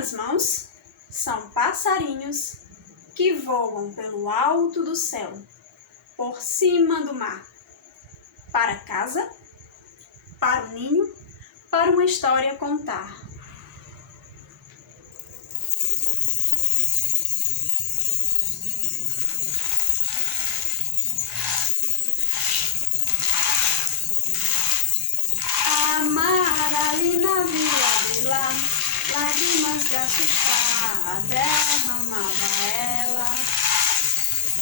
minhas mãos são passarinhos que voam pelo alto do céu, por cima do mar, para casa, para o ninho, para uma história contar. Amaralina via de lá, lágrimas de assustar, derramava ela.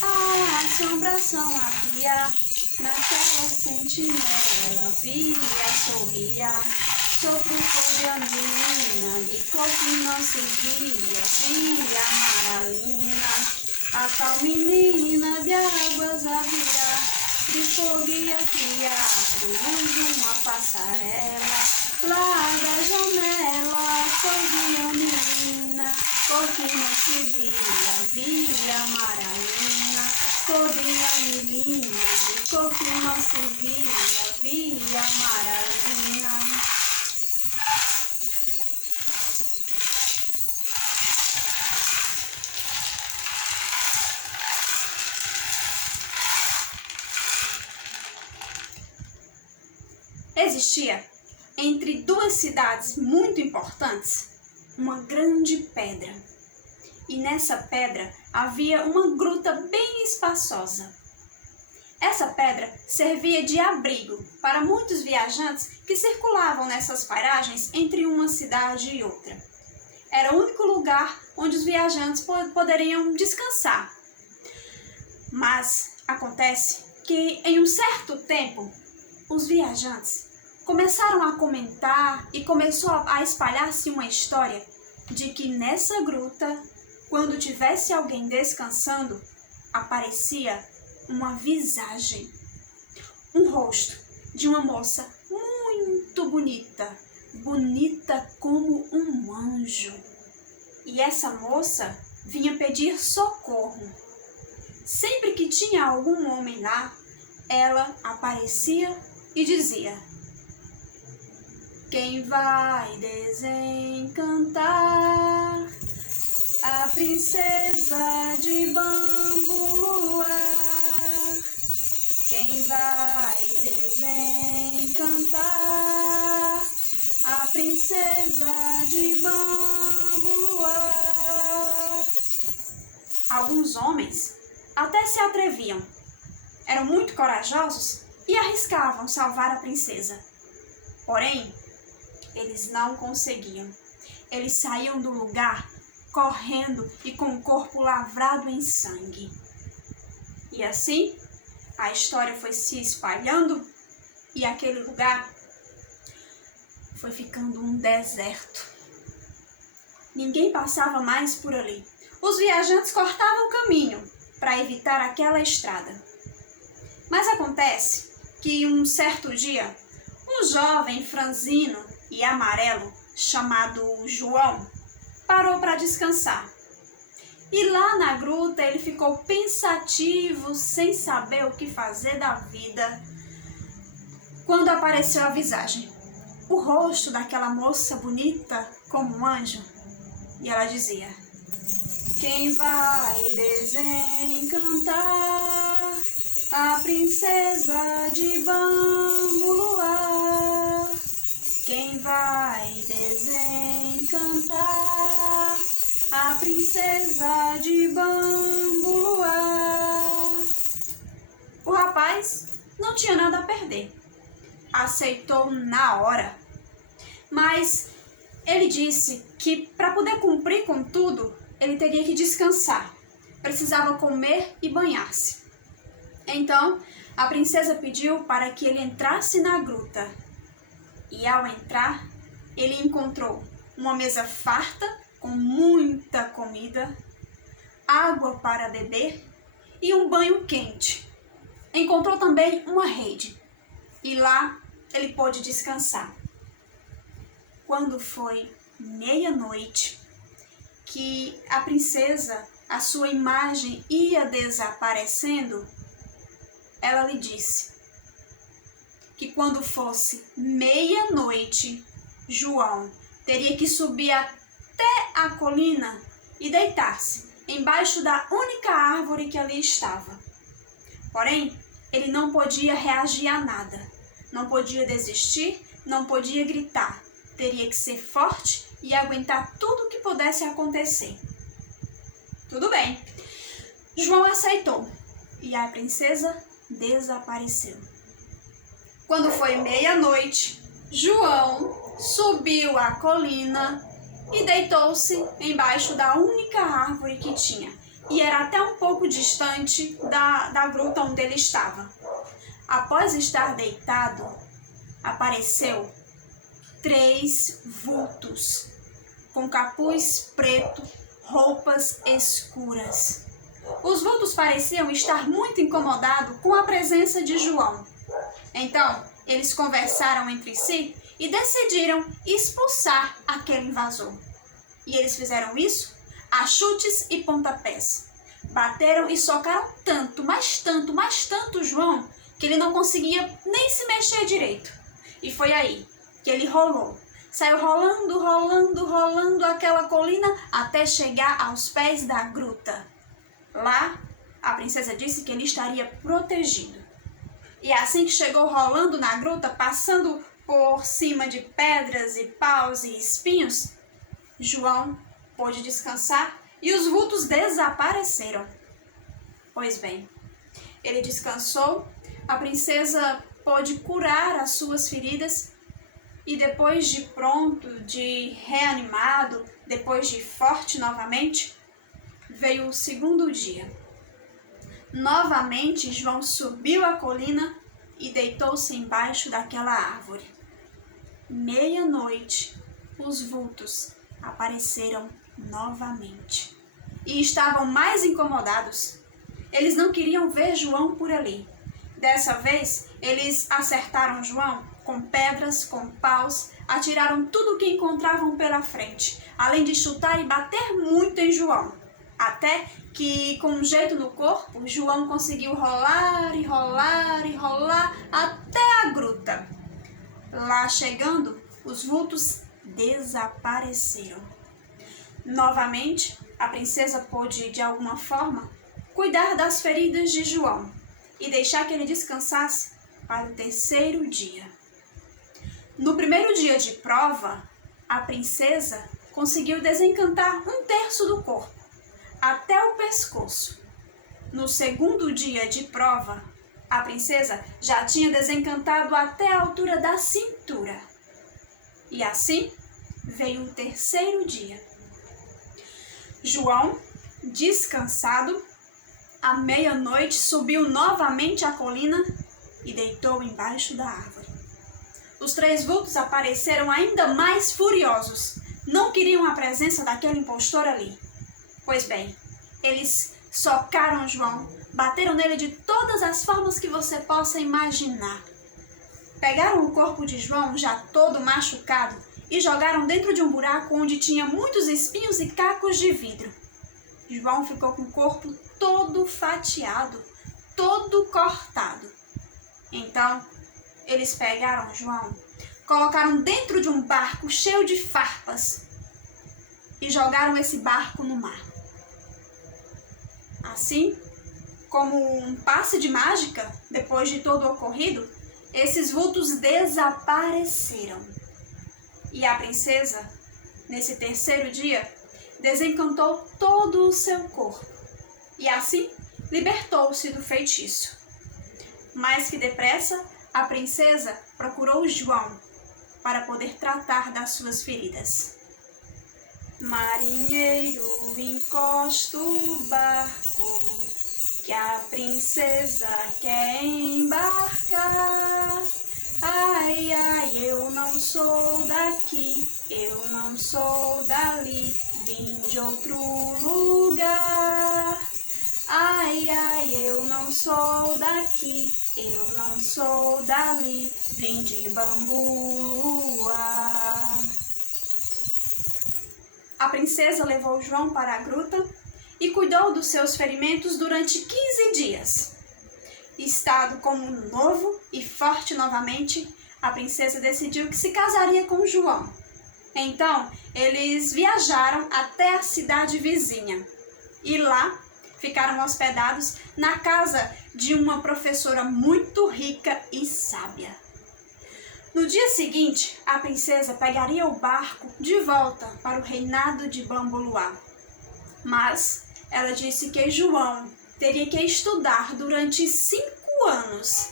A assombração a piar, naquela sentinela via assobiar. Sobre o fogo a menina, de cor que não se via Amaralina, a tal menina de águas a virar. De fogo a criar, de luz uma passarela, lá da janela, foi a menina, cor que não se via Amaralina, cor a menina, de cor que não se via Amaralina. Existia, entre duas cidades muito importantes, uma grande pedra. E nessa pedra havia uma gruta bem espaçosa. Essa pedra servia de abrigo para muitos viajantes que circulavam nessas paragens entre uma cidade e outra. Era o único lugar onde os viajantes poderiam descansar. Mas acontece que em um certo tempo, os viajantes começaram a comentar e começou a espalhar-se uma história de que nessa gruta, quando tivesse alguém descansando, aparecia uma visagem, um rosto de uma moça muito bonita, bonita como um anjo. E essa moça vinha pedir socorro. Sempre que tinha algum homem lá, ela aparecia e dizia: quem vai desencantar a princesa de Bambu Luar? Quem vai desencantar a princesa de Bambu Luar? Alguns homens até se atreviam, eram muito corajosos e arriscavam salvar a princesa. Porém, eles não conseguiam. Eles saíam do lugar correndo e com o corpo lavrado em sangue. E assim, a história foi se espalhando e aquele lugar foi ficando um deserto. Ninguém passava mais por ali. Os viajantes cortavam o caminho para evitar aquela estrada. Mas acontece que um certo dia, um jovem franzino e amarelo chamado João parou para descansar. E lá na gruta ele ficou pensativo, sem saber o que fazer da vida, quando apareceu a visagem. O rosto daquela moça bonita como um anjo. E ela dizia: quem vai desencantar a princesa de Bambu Luar? Quem vai desencantar a princesa de Bambu Luar? O rapaz não tinha nada a perder. Aceitou na hora. Mas ele disse que para poder cumprir com tudo, ele teria que descansar. Precisava comer e banhar-se. Então, a princesa pediu para que ele entrasse na gruta. E ao entrar, ele encontrou uma mesa farta com muita comida, água para beber e um banho quente. Encontrou também uma rede e lá ele pôde descansar. Quando foi meia-noite, que a princesa, a sua imagem ia desaparecendo, ela lhe disse que quando fosse meia-noite, João teria que subir até a colina e deitar-se embaixo da única árvore que ali estava. Porém, ele não podia reagir a nada, não podia desistir, não podia gritar, teria que ser forte e aguentar tudo o que pudesse acontecer. Tudo bem, João aceitou e a princesa desapareceu. Quando foi meia-noite, João subiu a colina e deitou-se embaixo da única árvore que tinha, e era até um pouco distante da gruta onde ele estava. Após estar deitado, apareceu 3 vultos, com capuz preto, roupas escuras. Os vultos pareciam estar muito incomodados com a presença de João. Então, eles conversaram entre si e decidiram expulsar aquele invasor. E eles fizeram isso a chutes e pontapés. Bateram e socaram tanto, mas tanto João, que ele não conseguia nem se mexer direito. E foi aí que ele rolou. Saiu rolando aquela colina até chegar aos pés da gruta. Lá, a princesa disse que ele estaria protegido. E assim que chegou rolando na gruta, passando por cima de pedras e paus e espinhos, João pôde descansar e os vultos desapareceram. Pois bem, ele descansou, a princesa pôde curar as suas feridas e depois de pronto, de reanimado, depois de forte novamente, veio o segundo dia. Novamente, João subiu a colina e deitou-se embaixo daquela árvore. Meia-noite, os vultos apareceram novamente e estavam mais incomodados. Eles não queriam ver João por ali. Dessa vez, eles acertaram João com pedras, com paus, atiraram tudo o que encontravam pela frente, além de chutar e bater muito em João. Até que, com um jeito no corpo, João conseguiu rolar até a gruta. Lá chegando, os vultos desapareceram. Novamente, a princesa pôde, de alguma forma, cuidar das feridas de João e deixar que ele descansasse para o terceiro dia. No primeiro dia de prova, a princesa conseguiu desencantar 1/3 do corpo, até o pescoço. No segundo dia de prova, a princesa já tinha desencantado até a altura da cintura. E assim veio o terceiro dia. João, descansado, à meia-noite subiu novamente a colina e deitou embaixo da árvore. Os 3 vultos apareceram ainda mais furiosos. Não queriam a presença daquele impostor ali. Pois bem, eles socaram João, bateram nele de todas as formas que você possa imaginar. Pegaram o corpo de João, já todo machucado, e jogaram dentro de um buraco onde tinha muitos espinhos e cacos de vidro. João ficou com o corpo todo fatiado, todo cortado. Então, eles pegaram João, colocaram dentro de um barco cheio de farpas e jogaram esse barco no mar. Assim, como um passe de mágica, depois de todo o ocorrido, esses vultos desapareceram. E a princesa, nesse terceiro dia, desencantou todo o seu corpo e assim libertou-se do feitiço. Mais que depressa, a princesa procurou João para poder tratar das suas feridas. Marinheiro, encosta o barco, que a princesa quer embarcar. Ai, ai, eu não sou daqui, eu não sou dali, vim de outro lugar. Ai, ai, eu não sou daqui, eu não sou dali, vim de Bambuá. A princesa levou João para a gruta e cuidou dos seus ferimentos durante 15 dias. Estado como novo e forte novamente, a princesa decidiu que se casaria com João. Então, eles viajaram até a cidade vizinha e lá ficaram hospedados na casa de uma professora muito rica e sábia. No dia seguinte, a princesa pegaria o barco de volta para o reinado de Bambuluá. Mas ela disse que João teria que estudar durante 5 anos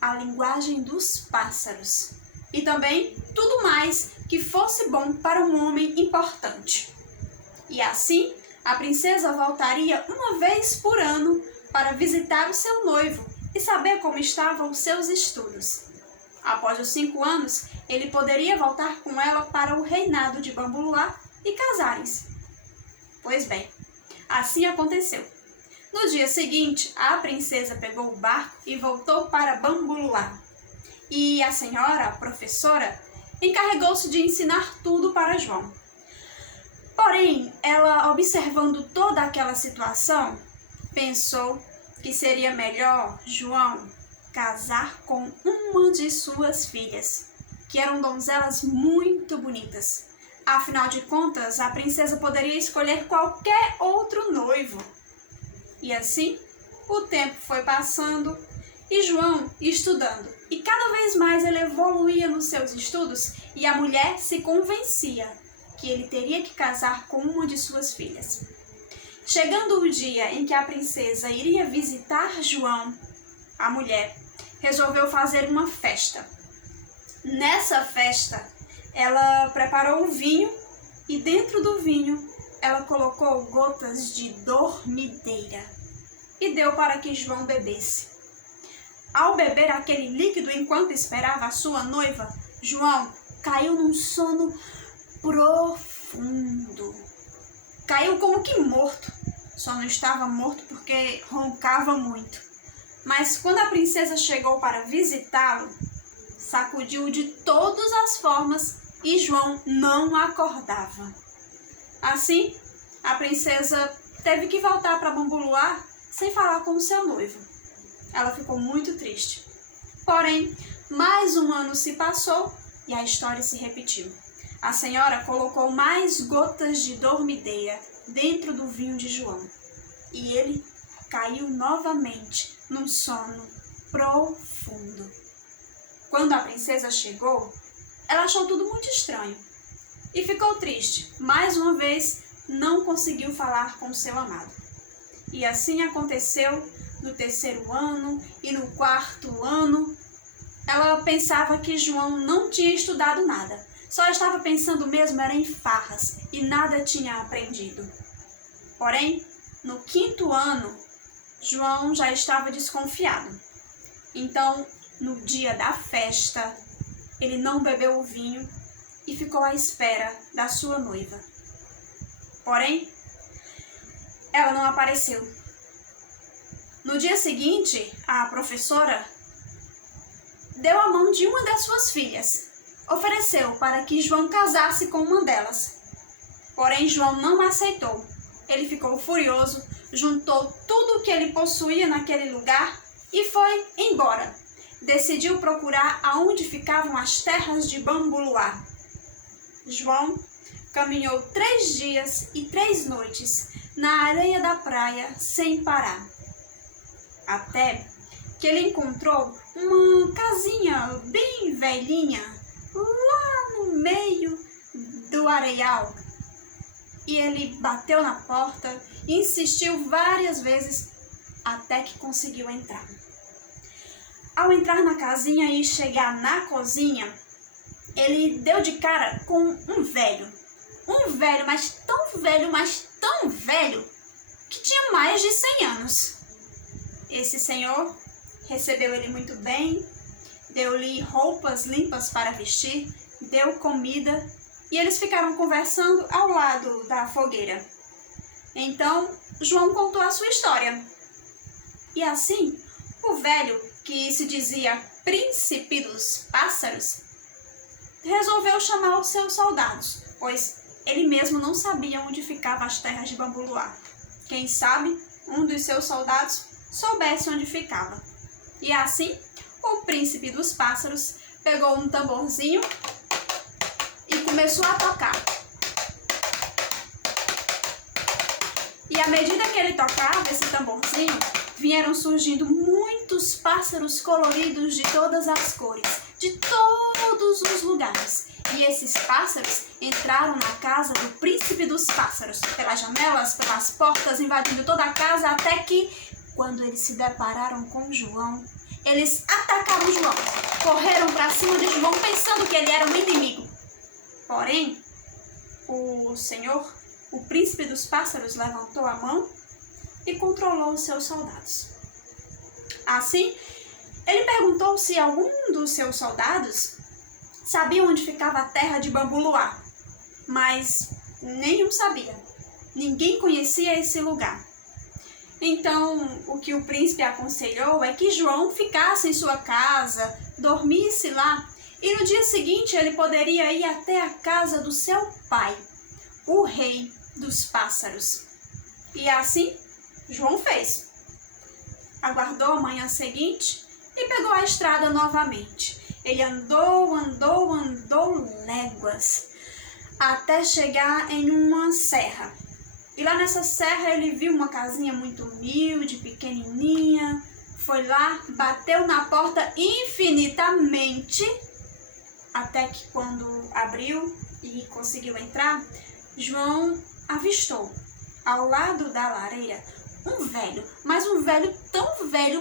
a linguagem dos pássaros e também tudo mais que fosse bom para um homem importante. E assim, a princesa voltaria uma vez por ano para visitar o seu noivo e saber como estavam os seus estudos. Após os 5 anos, ele poderia voltar com ela para o reinado de Bambuluá e casarem-se. Pois bem, assim aconteceu. No dia seguinte, a princesa pegou o barco e voltou para Bambuluá. E a senhora, a professora, encarregou-se de ensinar tudo para João. Porém, ela, observando toda aquela situação, pensou que seria melhor João casar com uma de suas filhas, que eram donzelas muito bonitas. Afinal de contas, a princesa poderia escolher qualquer outro noivo. E assim, o tempo foi passando e João estudando. E cada vez mais ele evoluía nos seus estudos e a mulher se convencia que ele teria que casar com uma de suas filhas. Chegando o dia em que a princesa iria visitar João, a mulher resolveu fazer uma festa. Nessa festa, ela preparou o vinho e dentro do vinho ela colocou gotas de dormideira e deu para que João bebesse. Ao beber aquele líquido enquanto esperava a sua noiva, João caiu num sono profundo. Caiu como que morto. Só não estava morto porque roncava muito. Mas quando a princesa chegou para visitá-lo, sacudiu de todas as formas e João não acordava. Assim, a princesa teve que voltar para Bambuluá sem falar com o seu noivo. Ela ficou muito triste. Porém, mais um ano se passou e a história se repetiu. A senhora colocou mais gotas de dormideira dentro do vinho de João e ele caiu novamente num sono profundo. Quando a princesa chegou, ela achou tudo muito estranho e ficou triste. Mais uma vez, não conseguiu falar com seu amado. E assim aconteceu no 3º ano e no 4º ano. Ela pensava que João não tinha estudado nada. Só estava pensando mesmo era em farras e nada tinha aprendido. Porém, no 5º ano, João já estava desconfiado. Então, no dia da festa, ele não bebeu o vinho e ficou à espera da sua noiva. Porém, ela não apareceu. No dia seguinte, a professora deu a mão de uma das suas filhas. Ofereceu para que João casasse com uma delas. Porém, João não aceitou. Ele ficou furioso, juntou tudo o que ele possuía naquele lugar e foi embora. Decidiu procurar aonde ficavam as terras de Bambuluá. João caminhou 3 dias e 3 noites na areia da praia sem parar. Até que ele encontrou uma casinha bem velhinha lá no meio do areial. E ele bateu na porta e insistiu várias vezes até que conseguiu entrar. Ao entrar na casinha e chegar na cozinha, ele deu de cara com um velho. Um velho, mas tão velho, que tinha mais de 100 anos. Esse senhor recebeu ele muito bem, deu-lhe roupas limpas para vestir, deu comida e eles ficaram conversando ao lado da fogueira. Então, João contou a sua história. E assim, o velho, que se dizia príncipe dos pássaros, resolveu chamar os seus soldados, pois ele mesmo não sabia onde ficavam as terras de Bambuluá. Quem sabe, um dos seus soldados soubesse onde ficava. E assim, o príncipe dos pássaros pegou um tamborzinho e com começou a tocar. E à medida que ele tocava esse tamborzinho, vieram surgindo muitos pássaros coloridos de todas as cores, de todos os lugares. E esses pássaros entraram na casa do príncipe dos pássaros, pelas janelas, pelas portas, invadindo toda a casa, até que, quando eles se depararam com João, eles atacaram João, correram para cima de João pensando que ele era um inimigo. Porém, o príncipe dos pássaros, levantou a mão e controlou os seus soldados. Assim, ele perguntou se algum dos seus soldados sabia onde ficava a terra de Bambuluá, mas nenhum sabia. Ninguém conhecia esse lugar. Então, o que o príncipe aconselhou é que João ficasse em sua casa, dormisse lá, e no dia seguinte ele poderia ir até a casa do seu pai, o rei dos pássaros. E assim, João fez. Aguardou a manhã seguinte e pegou a estrada novamente. Ele andou léguas, até chegar em uma serra. E lá nessa serra ele viu uma casinha muito humilde, pequenininha. Foi lá, bateu na porta infinitamente, até que quando abriu e conseguiu entrar, João avistou, ao lado da lareira, um velho, mas um velho,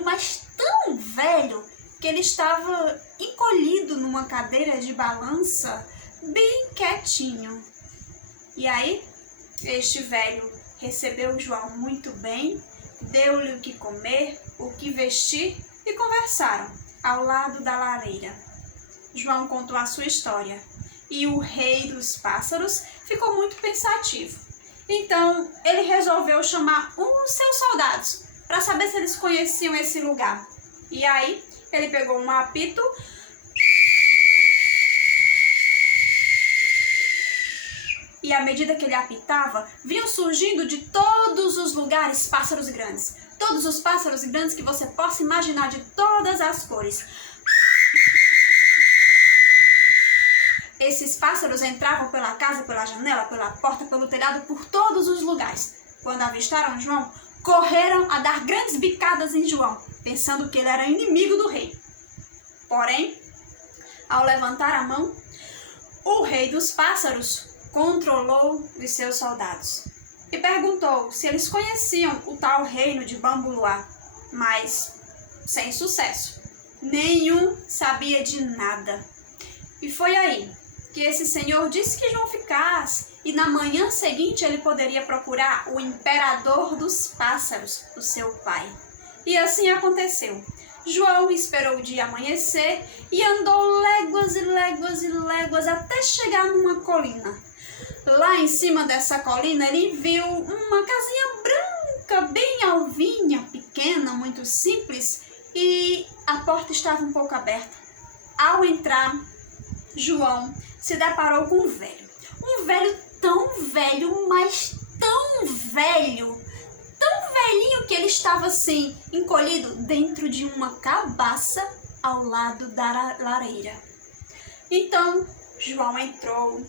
mas tão velho, que ele estava encolhido numa cadeira de balança, bem quietinho. E aí, este velho recebeu João muito bem, deu-lhe o que comer, o que vestir e conversaram ao lado da lareira. João contou a sua história e o rei dos pássaros ficou muito pensativo. Então, ele resolveu chamar dos seus soldados para saber se eles conheciam esse lugar. E aí, ele pegou um apito e à medida que ele apitava, vinham surgindo de todos os lugares pássaros grandes. Todos os pássaros grandes que você possa imaginar, de todas as cores. Esses pássaros entravam pela casa, pela janela, pela porta, pelo telhado, por todos os lugares. Quando avistaram João, correram a dar grandes bicadas em João, pensando que ele era inimigo do rei. Porém, ao levantar a mão, o rei dos pássaros controlou os seus soldados e perguntou se eles conheciam o tal reino de Bambuluá, mas sem sucesso. Nenhum sabia de nada. E foi aí que esse senhor disse que João ficasse, e na manhã seguinte ele poderia procurar o imperador dos pássaros, o seu pai. E assim aconteceu. João esperou o dia amanhecer e andou léguas e léguas e léguas até chegar numa colina. Lá em cima dessa colina ele viu uma casinha branca, bem alvinha, pequena, muito simples, e a porta estava um pouco aberta. Ao entrar, João se deparou com um velho tão velho, mas tão velhinho que ele estava assim, encolhido dentro de uma cabaça ao lado da lareira. Então, João entrou,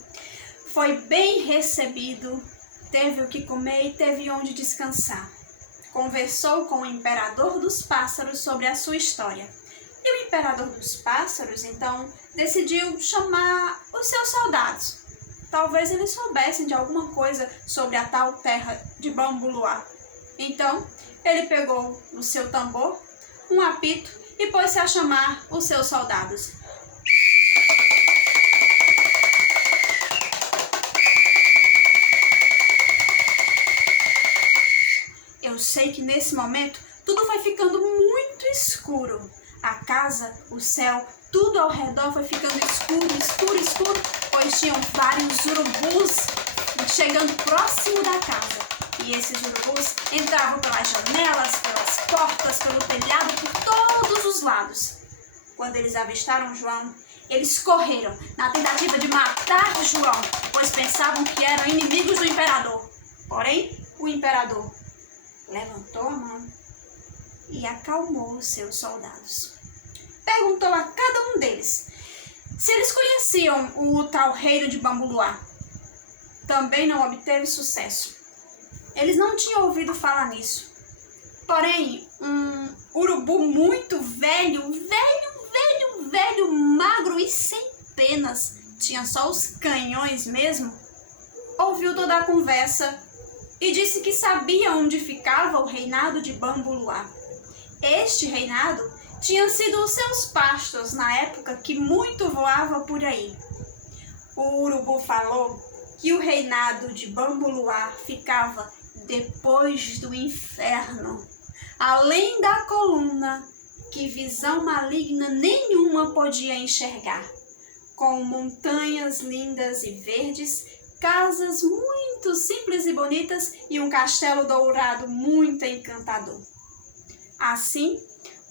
foi bem recebido, teve o que comer e teve onde descansar. Conversou com o imperador dos pássaros sobre a sua história. E o imperador dos pássaros, então, decidiu chamar os seus soldados. Talvez eles soubessem de alguma coisa sobre a tal terra de Bambuluá. Então, ele pegou o seu tambor, um apito, e pôs-se a chamar os seus soldados. Eu sei que nesse momento tudo foi ficando muito escuro. A casa, o céu, tudo ao redor foi ficando escuro, pois tinham vários urubus chegando próximo da casa. E esses urubus entravam pelas janelas, pelas portas, pelo telhado, por todos os lados. Quando eles avistaram João, eles correram na tentativa de matar João, pois pensavam que eram inimigos do imperador. Porém, o imperador levantou a mão e acalmou os seus soldados. Perguntou a cada um deles se eles conheciam o tal reino de Bambuluá. Também não obteve sucesso. Eles não tinham ouvido falar nisso. Porém, um urubu muito velho, magro e sem penas, tinha só os canhões mesmo, ouviu toda a conversa e disse que sabia onde ficava o reinado de Bambuluá. Este reinado tinha sido os seus pastos na época que muito voava por aí. O urubu falou que o reinado de Bambuluá ficava depois do inferno, além da coluna, que visão maligna nenhuma podia enxergar, com montanhas lindas e verdes, casas muito simples e bonitas e um castelo dourado muito encantador. Assim,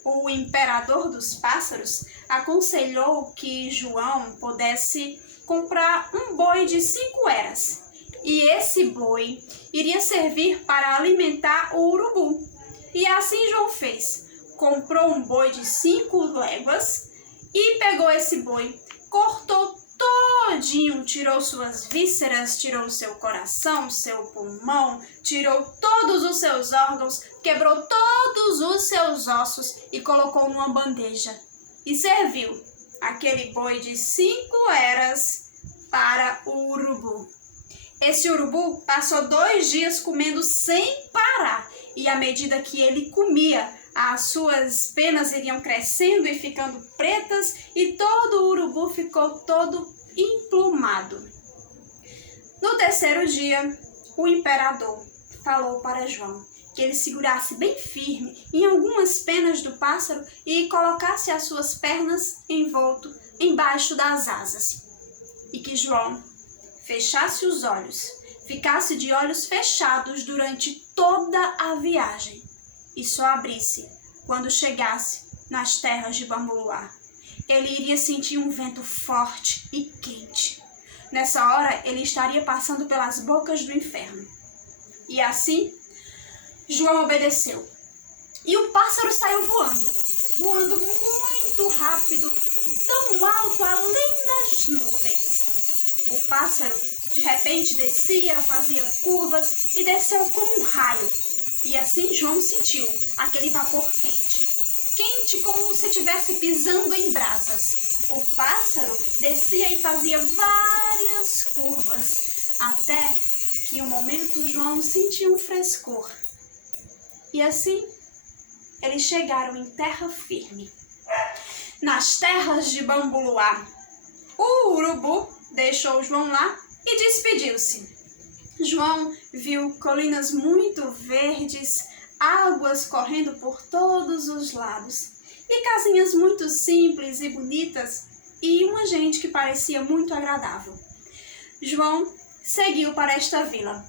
o imperador dos pássaros aconselhou que João pudesse comprar um boi de 5 eras, e esse boi iria servir para alimentar o urubu. E assim João fez. Comprou um boi de 5 léguas e pegou esse boi, cortou todinho, tirou suas vísceras, tirou seu coração, seu pulmão, tirou todos os seus órgãos, quebrou todos os seus ossos e colocou numa bandeja e serviu aquele boi de 5 eras para o urubu. Esse urubu passou 2 dias comendo sem parar, e à medida que ele comia, as suas penas iriam crescendo e ficando pretas, e todo o urubu ficou todo emplumado. No 3º dia, o imperador falou para João que ele segurasse bem firme em algumas penas do pássaro e colocasse as suas pernas envolto embaixo das asas. E que João fechasse os olhos, ficasse de olhos fechados durante toda a viagem e só abrisse quando chegasse nas terras de Bambuluá. Ele iria sentir um vento forte e quente. Nessa hora, ele estaria passando pelas bocas do inferno. E assim, João obedeceu. E o pássaro saiu voando muito rápido, tão alto, além das nuvens. O pássaro, de repente, descia, fazia curvas e desceu como um raio. E assim João sentiu aquele vapor quente. Quente como se estivesse pisando em brasas. O pássaro descia e fazia várias curvas, até que um momento João sentiu um frescor. E assim, eles chegaram em terra firme. Nas terras de Bambuluá, o urubu deixou João lá e despediu-se. João viu colinas muito verdes, águas correndo por todos os lados, e casinhas muito simples e bonitas, e uma gente que parecia muito agradável. João seguiu para esta vila,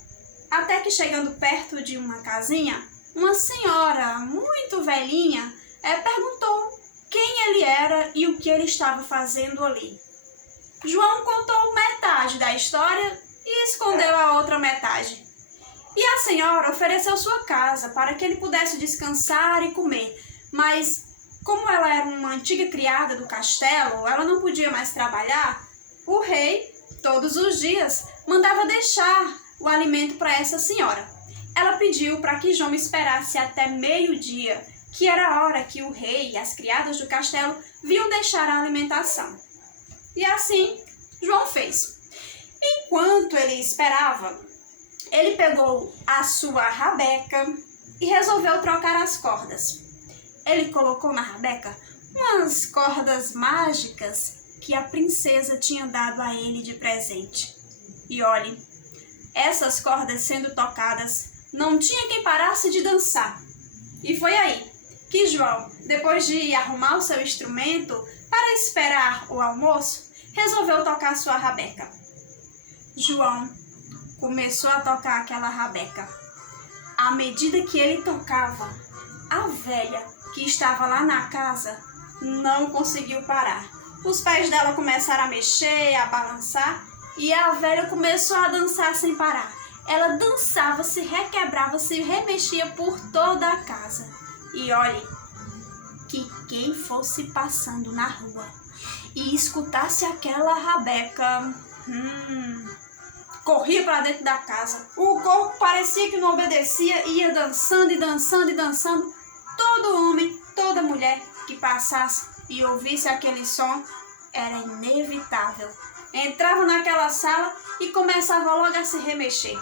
até que chegando perto de uma casinha, uma senhora muito velhinha perguntou quem ele era e o que ele estava fazendo ali. João contou metade da história e escondeu a outra metade. E a senhora ofereceu sua casa para que ele pudesse descansar e comer, mas como ela era uma antiga criada do castelo, ela não podia mais trabalhar. O rei, todos os dias, mandava deixar o alimento para essa senhora. Ela pediu para que João esperasse até meio-dia, que era a hora que o rei e as criadas do castelo vinham deixar a alimentação. E assim, João fez. Enquanto ele esperava, ele pegou a sua rabeca e resolveu trocar as cordas. Ele colocou na rabeca umas cordas mágicas que a princesa tinha dado a ele de presente. E olhe, essas cordas sendo tocadas, não tinha quem parasse de dançar. E foi aí que João, depois de arrumar o seu instrumento para esperar o almoço, resolveu tocar sua rabeca. João começou a tocar aquela rabeca. À medida que ele tocava, a velha que estava lá na casa não conseguiu parar. Os pés dela começaram a mexer, a balançar, e a velha começou a dançar sem parar. Ela dançava, se requebrava, se remexia por toda a casa. E olhe, que quem fosse passando na rua e escutasse aquela rabeca, corria para dentro da casa. O corpo parecia que não obedecia, ia dançando e dançando e dançando. Todo homem, toda mulher que passasse e ouvisse aquele som, era inevitável. Entrava naquela sala e começava logo a se remexer.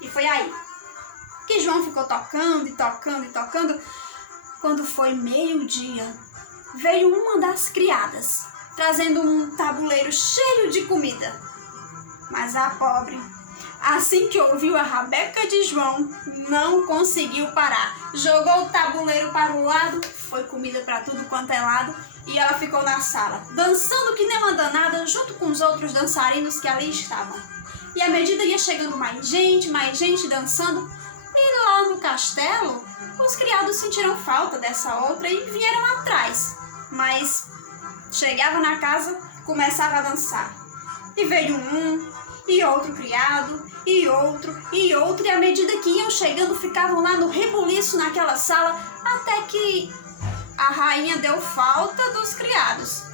E foi aí que João ficou tocando e tocando e tocando. Quando foi meio-dia, veio uma das criadas, trazendo um tabuleiro cheio de comida. Mas a pobre, assim que ouviu a rabeca de João, não conseguiu parar. Jogou o tabuleiro para o lado, foi comida para tudo quanto é lado, e ela ficou na sala, dançando que nem uma danada, junto com os outros dançarinos que ali estavam. E à medida ia chegando mais gente dançando, e lá no castelo, os criados sentiram falta dessa outra e vieram atrás. Mas chegava na casa, começava a dançar. E veio um, e outro criado, e outro, e à medida que iam chegando, ficavam lá no rebuliço naquela sala, até que a rainha deu falta dos criados.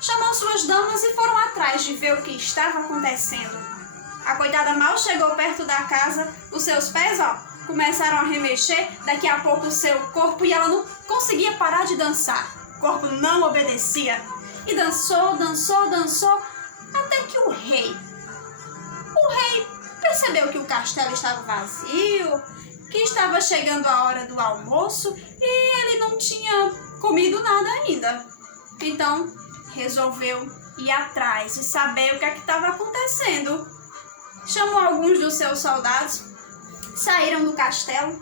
Chamou suas damas e foram atrás de ver o que estava acontecendo. A coitada mal chegou perto da casa, os seus pés, começaram a remexer, daqui a pouco o seu corpo, e ela não conseguia parar de dançar. O corpo não obedecia. E dançou, até que o rei percebeu que o castelo estava vazio, que estava chegando a hora do almoço e ele não tinha comido nada ainda. Então, resolveu ir atrás e saber o que estava acontecendo. Chamou alguns dos seus soldados, saíram do castelo,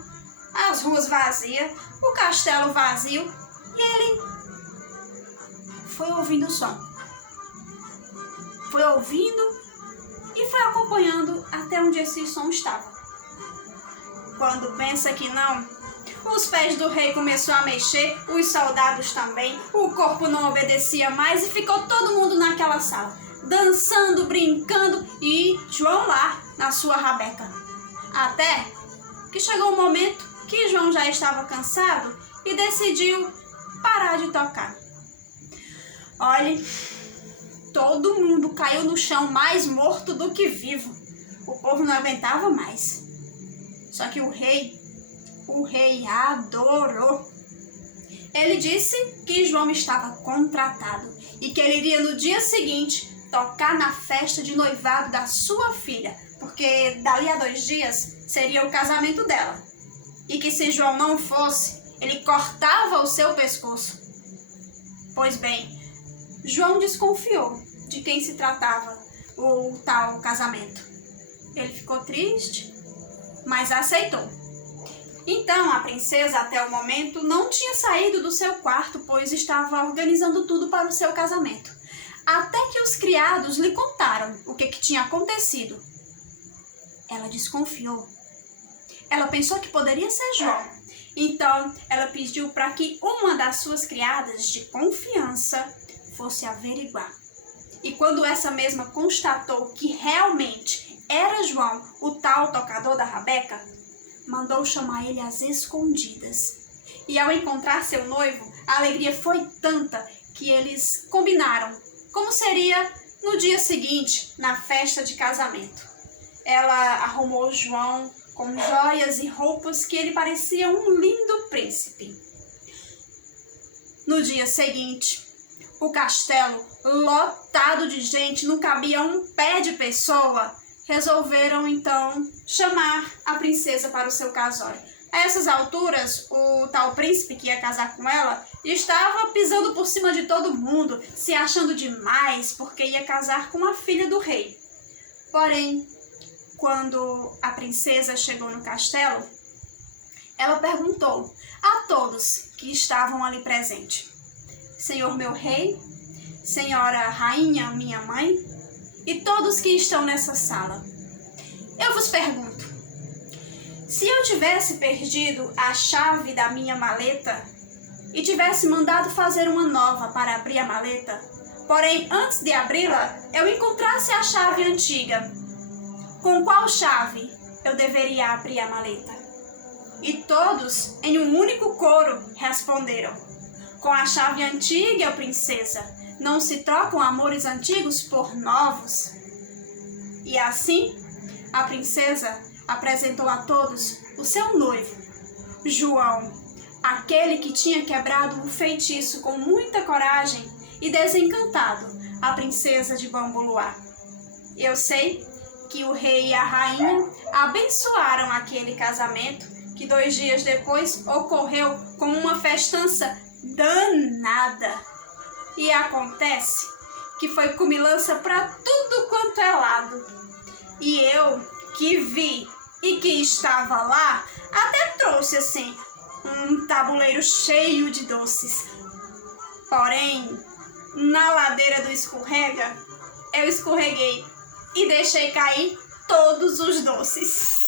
as ruas vazias, o castelo vazio, e ele foi ouvindo o som. Foi ouvindo e foi acompanhando até onde esse som estava. Quando pensa que não, os pés do rei começou a mexer, os soldados também, o corpo não obedecia mais e ficou todo mundo naquela sala, dançando, brincando e João lá na sua rabeca. Até que chegou o momento que João já estava cansado e decidiu parar de tocar. Olhe, todo mundo caiu no chão mais morto do que vivo. O povo não aguentava mais. Só que o rei adorou. Ele disse que João estava contratado e que ele iria no dia seguinte tocar na festa de noivado da sua filha, porque dali a 2 dias seria o casamento dela. E que se João não fosse, ele cortava o seu pescoço. Pois bem, João desconfiou de quem se tratava o tal casamento. Ele ficou triste, mas aceitou. Então a princesa até o momento não tinha saído do seu quarto, pois estava organizando tudo para o seu casamento. Até que os criados lhe contaram o que tinha acontecido. Ela desconfiou. Ela pensou que poderia ser João. Então ela pediu para que uma das suas criadas de confiança fosse averiguar. E quando essa mesma constatou que realmente era João, o tal tocador da rabeca, mandou chamar ele às escondidas. E ao encontrar seu noivo, a alegria foi tanta que eles combinaram como seria no dia seguinte, na festa de casamento. Ela arrumou João com joias e roupas que ele parecia um lindo príncipe. No dia seguinte, o castelo, lotado de gente, não cabia um pé de pessoa, resolveram então chamar a princesa para o seu casório. A essas alturas, o tal príncipe que ia casar com ela estava pisando por cima de todo mundo, se achando demais porque ia casar com a filha do rei. Porém, quando a princesa chegou no castelo, ela perguntou a todos que estavam ali presentes: Senhor meu rei, senhora rainha minha mãe, e todos que estão nessa sala, eu vos pergunto, se eu tivesse perdido a chave da minha maleta e tivesse mandado fazer uma nova para abrir a maleta, porém antes de abri-la eu encontrasse a chave antiga, com qual chave eu deveria abrir a maleta? E todos, em um único coro, responderam: com a chave antiga, princesa. não se trocam amores antigos por novos. E assim, a princesa apresentou a todos o seu noivo, João, aquele que tinha quebrado o feitiço com muita coragem e desencantado a princesa de Bambuluá. Eu sei que o rei e a rainha abençoaram aquele casamento, que 2 dias depois ocorreu como uma festança danada. E acontece que foi comilança para tudo quanto é lado. E eu, que vi e que estava lá, até trouxe assim um tabuleiro cheio de doces. Porém, na ladeira do escorrega, eu escorreguei e deixei cair todos os doces.